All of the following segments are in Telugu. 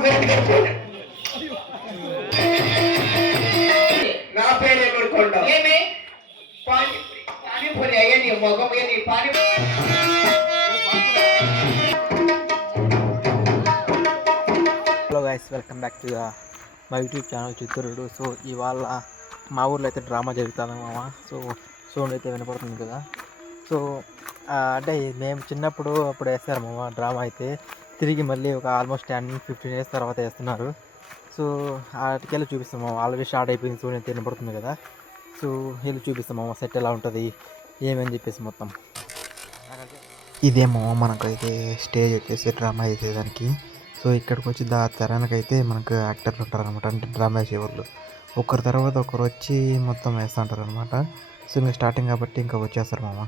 నా పేరు ఏమనుకుంటావు? ఏమి పానీపూరి అయ్యా నీ మొగం నీ panipuri. Hello guys, welcome back to my YouTube channel Chitturudu. So ఇవాళ మా ఊర్లో అయితే డ్రామా జరుగుతుంది మామ. సో సౌండ్ అయితే వినపడుతుంది కదా. సో అంటే మేము చిన్నప్పుడు అప్పుడు వేస్తారు మామ డ్రామా అయితే. తిరిగి మళ్ళీ ఒక ఆల్మోస్ట్ 10-15 ఇయర్స్ తర్వాత వేస్తున్నారు. సో వాటికెళ్ళి చూపిస్తాం మామ. ఆల్రెడీ స్టార్ట్ అయిపోయింది, సౌండ్ అయితే వినపడుతుంది కదా. సో వెళ్ళి చూపిస్తాం మామ సెట్ ఎలా ఉంటుంది ఏమని చెప్పేసి మొత్తం. ఇదేమో మనకైతే స్టేజ్ వచ్చేసి డ్రామా వేసేదానికి. సో ఇక్కడికి వచ్చి తెరానికైతే మనకు యాక్టర్లు ఉంటారు అనమాట, అంటే డ్రామా వేసేవాళ్ళు. ఒకరి తర్వాత ఒకరు వచ్చి మొత్తం వేస్తూ ఉంటారు అనమాట. సో ఇంకా స్టార్టింగ్ కాబట్టి ఇంకా వచ్చేస్తారు మామ.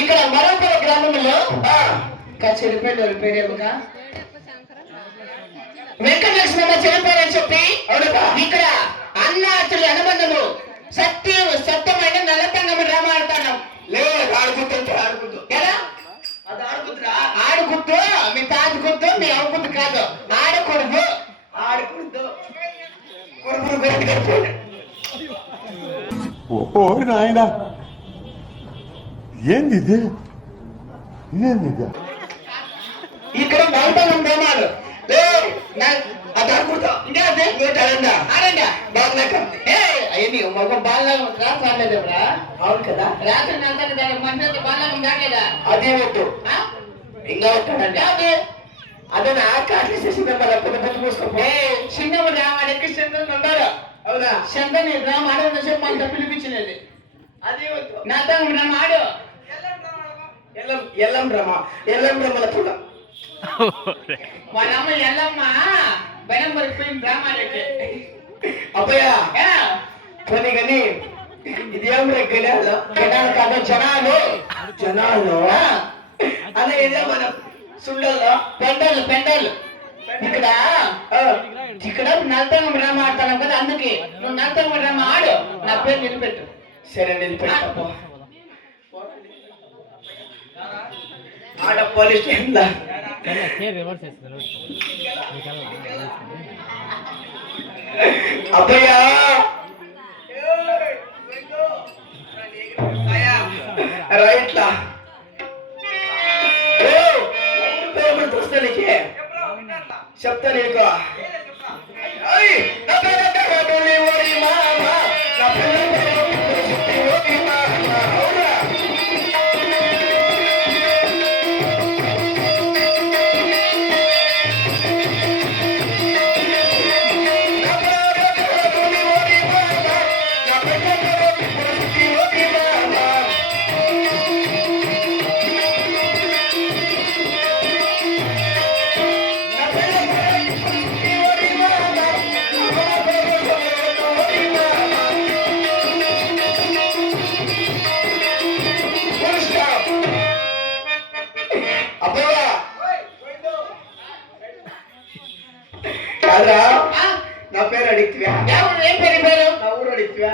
ఇక్కడ మరోపర గ్రామంలో చెడిపోయింది పేరేముగా వెంకటలక్ష్మమ్మ చనిపోయారని చెప్పి ఇక్కడ అన్న అతడి అనుబంధము సత్యమైన నల్లతంగమ్మ డ్రామా ఆడుతున్నాం. లేదు ఆడుకుంటూ ఎలా అది ఆడుకుంటూ మీ తాత గుర్తు మీ అవ్వగుద్దు కాదు. ఆడకూడదు ఓ నాయనా, ఏంది ఇదేంది? ఇక్కడ నల్లతంగం డ్రామాలు అది ఆడుకుంటా ఇంకా ఆడండి మగ బాగా రాలేదురా. అవును కదా, రాత్రి దానికి మధ్య బాగా దాగలేదా? అదే వద్దు ఇంకా వస్తాడండి. అదే అదే ఆకాశ చిన్నమ్మ రామాడికి చంద్రన్ ఉన్నారు. అవునా, చంద్రని రామ ఆడవన్న చెప్పి అంత పిలిపించినది. అదే వద్దు నా తమ్ముడు రామ ఆడు. ఎల్లం రమల చూడ వాళ్ళ అమ్మ ఎల్లమ్మ బెనం వరకు డ్రామా ఆడేది. అబ్బయ్యా పోనీ కానీ ఇదేం గణాలు కాదు, జనాలు అదే ఇదే మన సుళ్ళల్లో పెండలు ఇక్కడ నల్తంగం డ్రామా ఆడతాను కదా, అందుకే నువ్వు నల్తంగం డ్రామా ఆడు, నా పేరు నిలబెట్టు. సరే నిలబెట్టు. ఆడ పోలీస్ స్టేషన్లో అబ్బయ్యా రైట్లా చూస్తా నీకు చెప్తా నీకు. నా పేరు అడిగితే ఏం పేరు నా ఊరు అడిగితే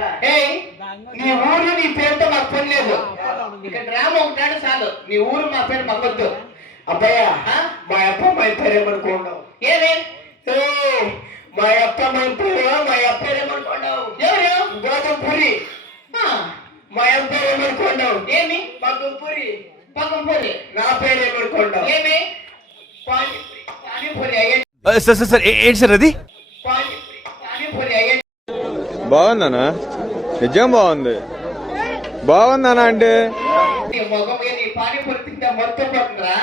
నీ ఊరు నీ పేరుతో మాకు పని లేదు. ఇక్కడ డ్రామా ఉంటాడు చాలు, నీ ఊరు మా పేరు మాకొద్దు. అబ్బాయ్యా మా అప్ప మా పేరు ఏమనుకోండావు? ఏమి మా అప్ప మా పేరు ఏమనుకోండావు? ఎవరు? గోధుమపూరి. మా అప్ప పేరు ఏమనుకోండావు? ఏమి? పగ్గంపూరి. నా పేరు ఏమనుకోండావు? ఏమి? పానీపూరి అయ్యే సార్ ఏంటి సార్ అది? బాగుందనా? నిజం బాగుందనా? అంటే పానీపూరి తింటే మొత్తం పోతుందిరా.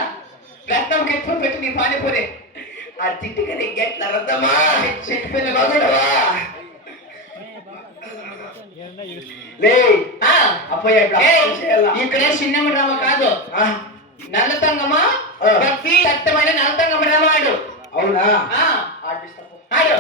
రత్నం కెట్టు పెట్టి నీ పానీపూరి ఆ తిట్టుగా నీ గెట్ల రద్దమా చెప్పిన మగుడవా ఇక్కడ చిన్నమ్మ డ్రామా కాదు, నల్లతంగమా భక్తి సత్యమైన నల్లతంగమ్మ డ్రామా ఆడు. అవునా, ఆడు.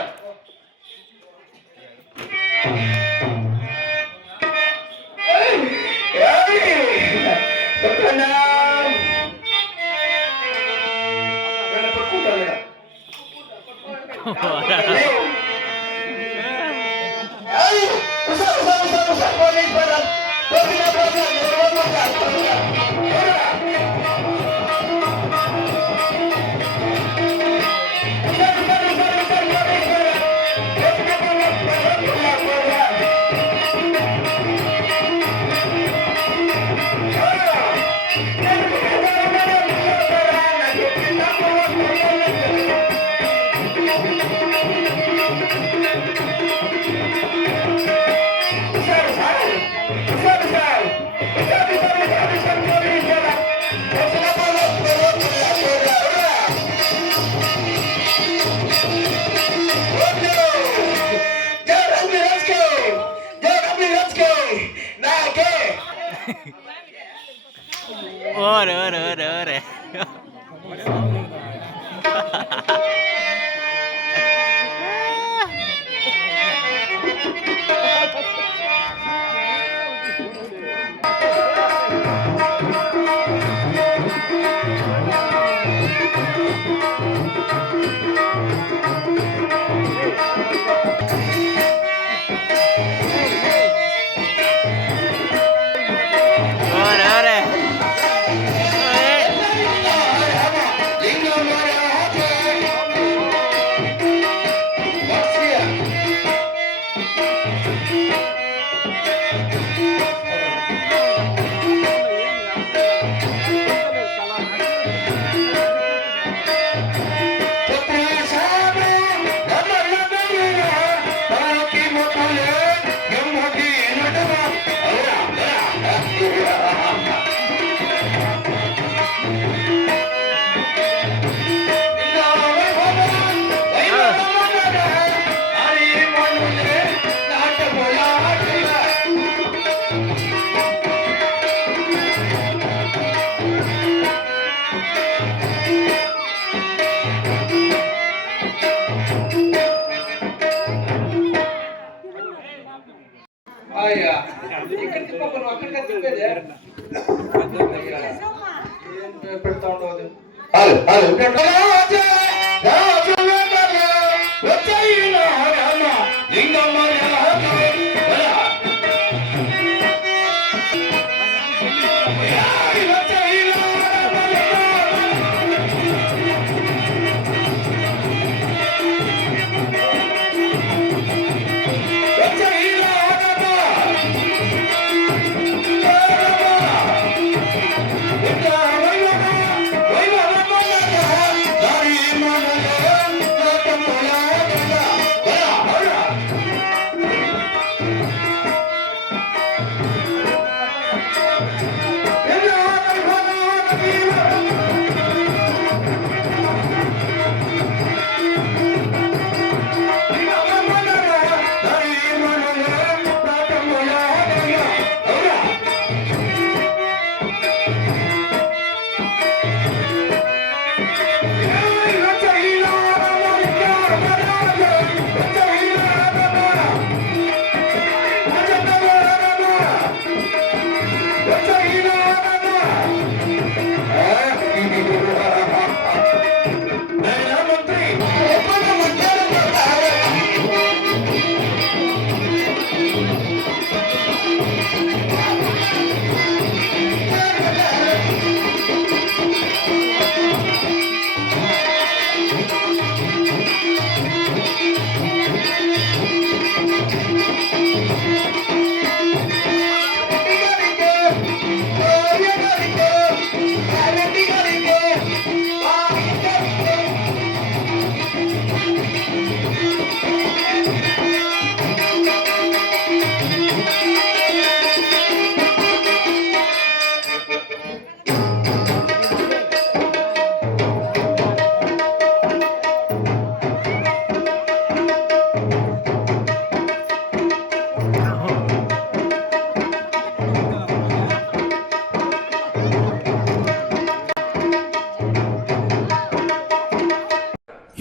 ఓరే ఓరే ఓరే ఓరే పెడతా ఉండదు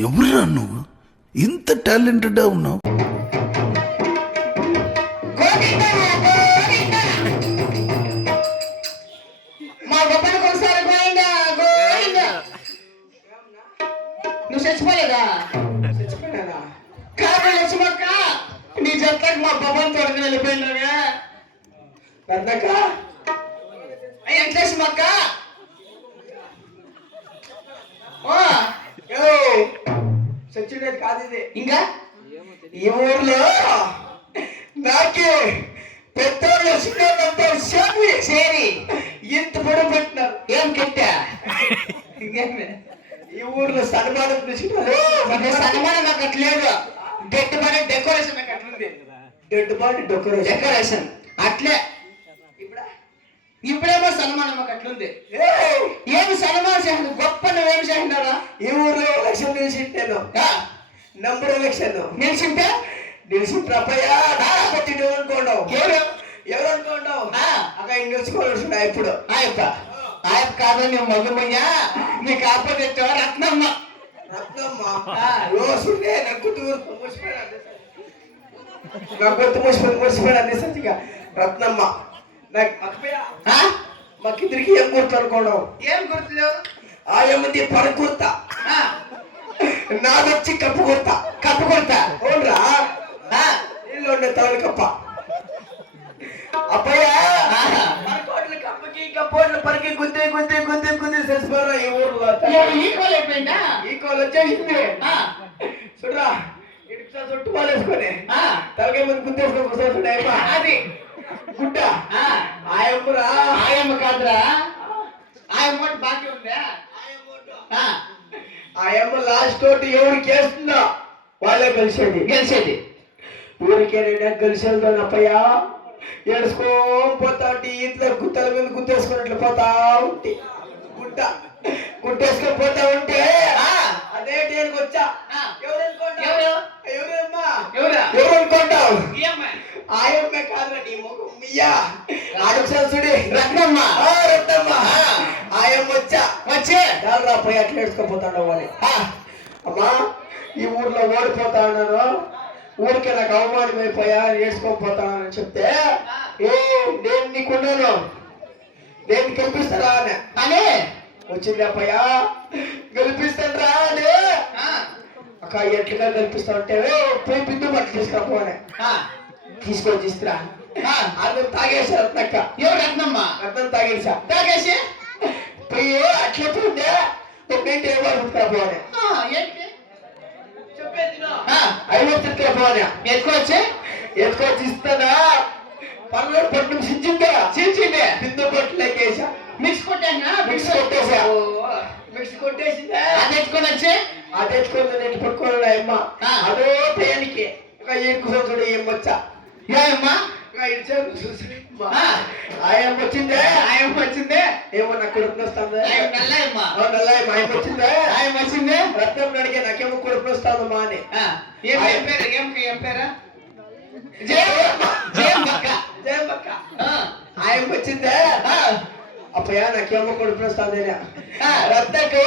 ఎవరురా నువ్వు ఇంత టాలెంటెడ్గా ఉన్నావు? మా గొప్పని కొనసారి గోవిందా గోవిందా. నువ్వు చచ్చిపోలేదా? చచ్చిపోయినా కాదు లక్ష్మక్క, నీ జట్లకు మా బొమ్మను తొడగని వెళ్ళిపోయినావే పెద్దక్క. ఎంత లక్ష్మక్క? చచ్చిపోయేది కాదు ఇది. ఇంకా ఈ ఊర్లో నాకే పెద్దోళ్ళు చిన్నోళ్ళంతా చేరి ఇంత పొడవు పెట్టినారు. ఏం కెట్టా? ఇంకేమే ఈ ఊర్లో సన్మానం సన్మానం నాకు అట్లేదు. డెడ్ బాడీ డెకరేషన్ నాకు అట్లుంది. డెడ్ బాడీ డెకరేషన్ అట్లే. ఇప్పుడేమో సన్మానం మాకు అట్లుంది. ఏమి సన్మానం చేసిన గొప్ప నువ్వేమి చేసినారా? ఈ ఊర్లో ఎలక్షన్ నిలిచింటాను. నంబర్ ఎలక్షన్ నిలిచింటే నిలిచింటాపయ్యా నువ్వు అనుకోండావు. ఎవరు అనుకోండావు? అక్కడ నిలుచుకోవాల్సిన ఇప్పుడు ఆయన కాదు నువ్వు మగుమయ్యా నీకు ఆపోజిట్ రత్నమ్మ. రత్నమ్మ రోజునే నాకు ముసిపోయాడు అన్ని సత్తిగా రత్నమ్మ నాకు ఆ? మాకిద్దరికి ఏం గుర్తు అనుకోవడం ఏం గుర్తులు? ఆయమ్మది పడ కుర్తా ఆ, నాదొచ్చి కప్పు కుర్తా కప్పు కొడతా. అవునరా ఆ, నీళ్ళు ఉండే తవలి కప్ప అప్పయ్య ఆహా. పరకోట్ల కప్పకి కప్పోట్ల పరికి గుద్ది చచ్చిపోరా ఈ ఊర్లో ఈక్వల్ అయిపోయిందా? ఈ కోలు వచ్చేసింది ఆ, చూడరా ఇటు చుట్టు పాలేసుకొని ఆ, తలకాయ ముందు గుద్దేసుకొని కూర్చొని చూడ అది గుడ్డ ఆ, ఆయమ్మరా ఆయమ్మ కాదురా, ఆయమ్మ బాకీ ఉందా? ఆ, ఆయమ్మ లాస్ట్ తోటి ఎవరికి వేస్తుందో వాళ్ళే కలిసేది గెలిచేది. ఊరికేనైనా కలిసేది అప్పయ్యా ఏడుచుకో పోతా ఉంటే ఇట్లా గుట్టల మీద గుద్దేసుకున్నట్లు పోతా ఉంటే గుట్టేసుకొని పోతా ఉంటే ఆ, అదే టైంకి వచ్చా ఆ. ఎవరు అనుకుంటావు? ఎవరు? ఎవరమ్మా ఎవరా? ఎవరు అనుకుంటావు? ఈ అమ్మాయి. ఆయమ్మే కాదురా నీ ముఖం మియ్యా ఆడుకుడి రత్నమ్మ. రత్నమ్మ ఆ. ఆయమ్మ వచ్చా వచ్చి రా పోయి అట్లా ఏడ్చుకోపోతాడు అని అమ్మా ఈ ఊర్లో ఓడిపోతా ఉన్నాను ఊరికే నాకు అవమానం అయిపోయా నేర్చుకోకపోతానని చెప్తే ఏ నేను నీకున్నాను నేను గెలిపిస్తారా అని అని వచ్చింది అప్పయ్యా గెలిపిస్తాను రా అని ఆ, అక్క ఎట్లుగా గెలిపిస్తా ఉంటే పోయి బిందు బట్టలు తీసుకురాపోనే ఆ, తీసుకొని తీసుకురా ఆ. అర్థం తాగేసా రత్నక్క ఎవరు రత్నమ్మ? అర్థం తాగేసా తాగేసి పోయి అట్లా పోయిందే ఒక గంట ఏ వారు తీసుకురాపోనే ఆ, ఏంటి? ఆ, ఐదు తీసుకురాపోనే ఎత్తుకోవచ్చే? ఎత్తుకొని ఇస్తానా పర్లేదు పట్టు సించిందా చిల్చిందే. బిందు బట్టలు ఎక్కేసా మిక్స్ కొట్టానా? మిక్స్ కొట్టేసా ఓ, మిక్స్ కొట్టేసిందా అది ఎత్తుకొని వచ్చి అది ఎత్తుకొని నేను పట్టుకోవాలి అమ్మ ఆ. అదో టయానికి ఒక ఏడుకు చూడు ఏం వచ్చా ఏమ్మా? ఆ. ఆయమ్మ వచ్చిందే ఆయమ్మ వచ్చిందే. ఏమో నా కొడుకు వస్తుంది ఆయమ్మ నల్లయమ్మ. ఆయమ్మ వచ్చిందే ఆయమ్మ వచ్చిందే. రత్నం అడిగే నాకేమో కొడుకు వస్తాదమ్మా అని ఆ, ఏం పేరు? ఏం పేరా? జయమ్మక్క. జయమ్మక్క ఆ, ఆయమ్మ వచ్చిందే ఆ, అప్పయ్యా నాకేమో కొడుకు వస్తుంది ఆ. రత్నకు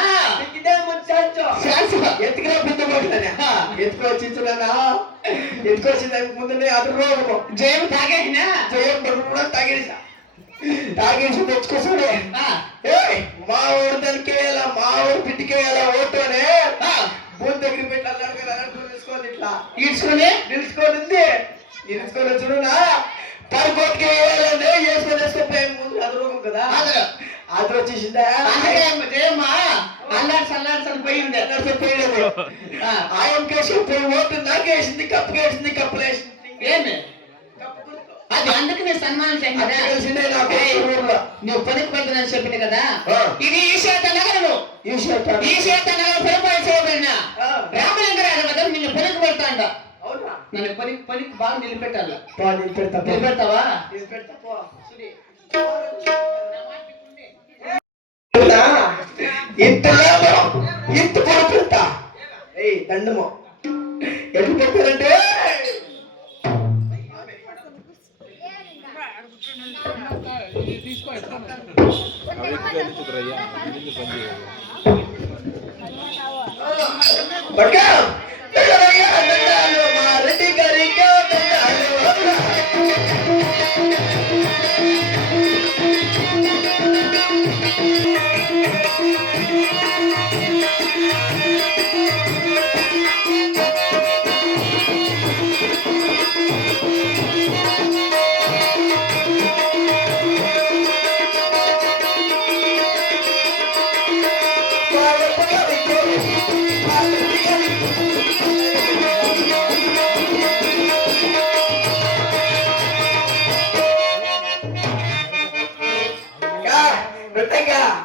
ఆ. ఛాన్స్ ఎత్తుకురా బిందు పడుతుందనే ఆ. ఎత్తుకొచ్చించున్నా ఎత్తుకొచ్చింది ముందునే అది రోగము జయం తాగేసినా? జయం కూడా తాగేసి తెచ్చుకోసాడే ఆ, ఏయ్ మా ఊరు దానికి వేయాలా మా ఊరు బిడ్డకి వేయాలా ఓటోనే ఆ, భూమి దగ్గర పెట్టి అల్లాడు కదా తెలుసుకోవాలి ఇట్లా ఈడ్చుకుని నిలుచుకొని ఉంది నిలుచుకొని చూడునా పరుకోటికి వేయాలంటే వేసుకొని ముందు అది రోగం కదా అదరు. అది వచ్చేసిందా అందుకే జయమ్మ అల్లాడ్సని పోయింది. పోయినది ఆ, ఆయన కేసు పోయి ఓటు నాకేసింది కప్పుకేసింది కప్పులేసింది ఏమి? అది అందుకు నేను సన్మానం అది చేసిన. తెలిసిందే నాకు ఊర్లో నువ్వు పనికి పెడుతున్నాను చెప్పింది కదా. ఆ. ఇది ఈశాత నగరము. ఈ శాతం ఈశాత నగరం పరిపాలన చేయబడిన ఆ. రామలింగరాజు వద్ద నిన్ను పనికి పెడతాండ. అవునా నన్ను పనికి బాగా నిలబెట్టాల. నిలబెడతా నిలబెడతావా? ఇంత ఇంత పొడి పెడతా ఏయ్ దండము ఎట్లు పెట్టారంటే బట్కా దండాలు మా రెడ్డి గారికి దండాలు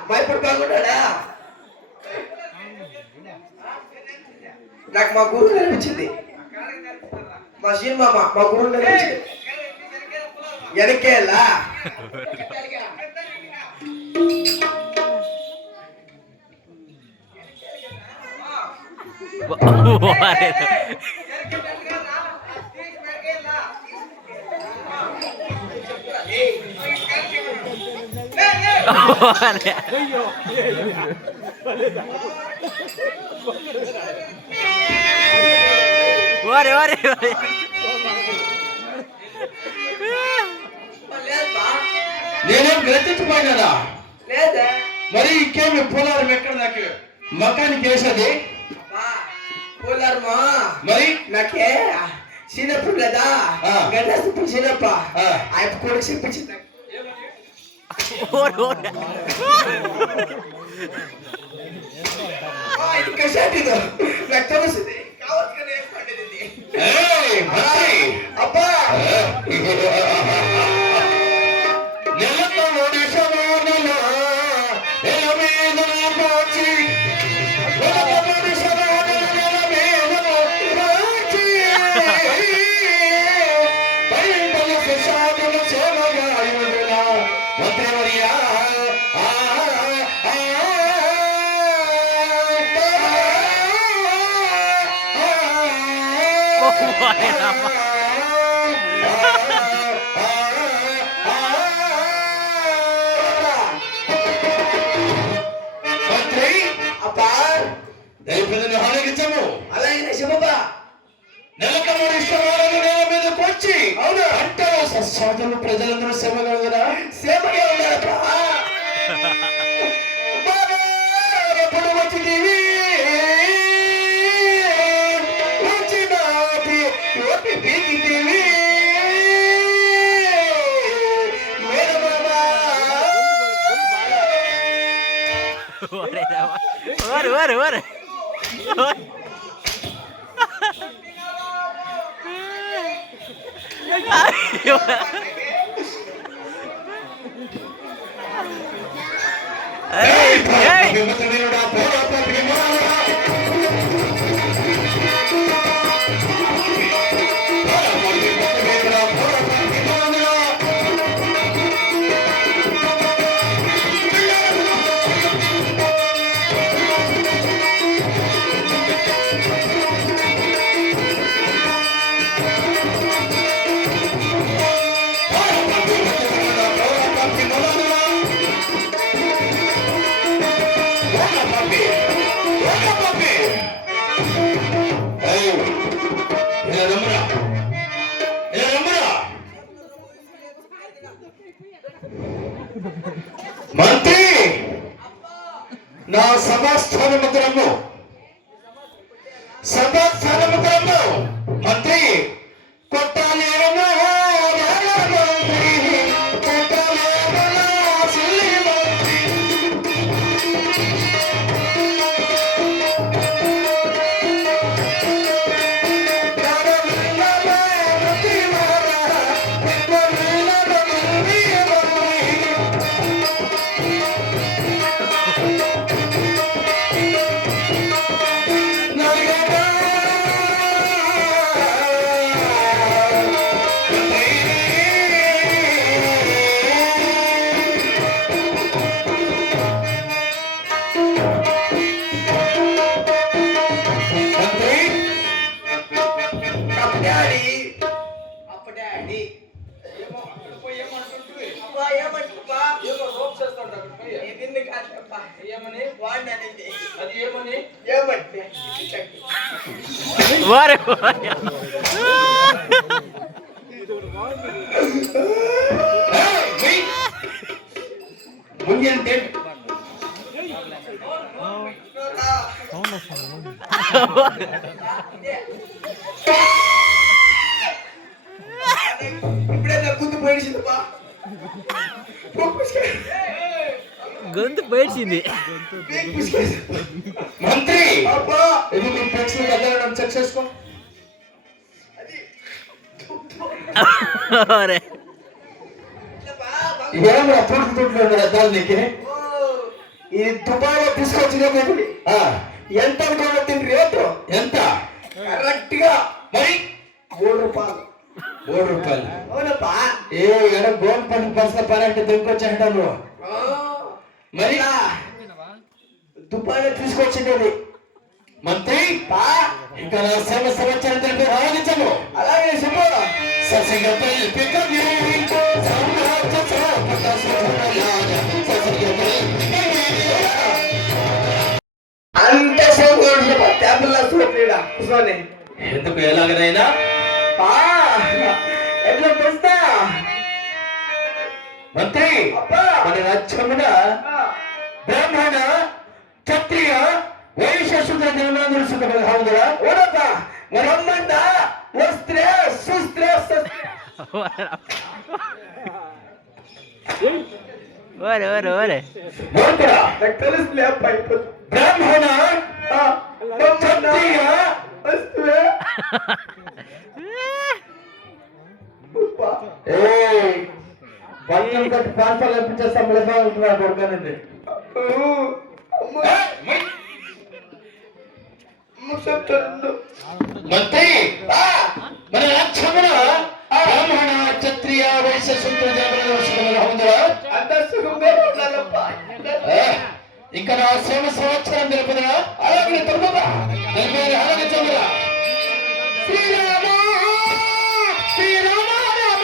భయపడి బాగుంటాడా నాకు మా గురువు నేర్పించింది మా సినిమా మా గురువు నేర్పించింది వెనకేలా ఓరే ఓరే నేనేం గ్రహించిపోయినా లేదా మరి ఇంకేమి పోలారం ఎక్కడ నాకు మకానికి వేసేది పోలారమా మరి నాకే చిన్నప్పుడు లేదా ఆ. గడ్డప్పుడు చిన్నప్ప ఆ. ఆయన కూడా చెప్పించింది ఓరే ఓరే ఇది కషాటిదో నాకు తెలుస్తుంది కావచ్చు ఏర్పడింది ఏయ్, మరి. అబ్బా నెలతో ఒడిశలోనలో నెల మీద మోచి, నెలతో ఒడిశలోనలో నెల మీద మోచి, బయటల సుశాదుల సేవగాయుడుల మంత్రివర్యా, ఆ, ఆ, మంత్రి అబ్బా దయచేసి ఆలోచించము. అలాగే శివబ్బా నెలకమూడు ఇష్టవాళ్ళను నేల మీదకి వచ్చి అవును పంటలు సస్యాదులు ప్రజలందరూ సేవగా సేవగా ఉన్నారబ్బా ఎప్పుడు వచ్చింది వచ్చిన పీకితీవి ఓరే ఓరే ఓరే మంత్రి నా సభాస్థానముద్రము మంత్రి కొట్టాలేమో మంత్రి కొట్టాలేమో సిల్లి మంత్రి ఓరే ముందు గొంతు పేర్చింది మంత్రి ఇది మీ పెన్షన్ కదలడం చెక్ చేసుకో ఓరే ఏమన్నా తోడుకుంటున్నాడు అద్దాలు నీకు ఇది దుబాయ్ తీసుకొచ్చినప్పుడు ఎంత అనుకోవాలి రేటు ఎంత కరెక్ట్ గా మరి 3 రూపాయలు 3 రూపాయలు అవునప్పా ఏ ఎడ గోల్ పని పర్సల పని అంటే దొరికొచ్చాడు మరి దుబాయ్ తీసుకొచ్చింది మంత్రి ఇంకా నా సేవ సంవత్సరం తెలిపి ఆలోచించము అలాగే చెప్పు ససిగపల్లి పికని సామ్రాజ్య సాపట సుధరయాయ అంత సోగోడు ట్యాబ్లెట్ చూడలేడా కూర్చొని ఎందుకు ఎలాగనైనా ఎట్లా తెస్తా మంత్రి అబ్బా మన రాజ్యమున బ్రాహ్మణ క్షత్రియ వైశ్య శూద్ర జనమందరూ సుఖంగా ఓడప్ప రమ్మంట వస్త్రే సుస్త్రే ఓరే ఓరే ఓరే మూర్ఖుడా, నాకు తెలుసులే అబ్బాయి బ్రాహ్మణ క్షత్రియ వస్తువే పన్నులు కట్టి పార్సల్ పంపించేస్తాం ఉంటున్నారు కొడుకనండి మంత్రి మన రాజ్యమున బ్రాహ్మణ క్షత్రియ వైశ్య శూద్ర జనమందరూ సుఖంగా ఉందిరా? అంత సుఖంగా ఉండాలప్ప ఇంకా నా సేవ సంవత్సరం తెలుపుదరా? అలాగే తొమ్మిదా తెలిపేది అలాగే చదువురా. శ్రీరామ శ్రీరామ రామ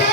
ఆ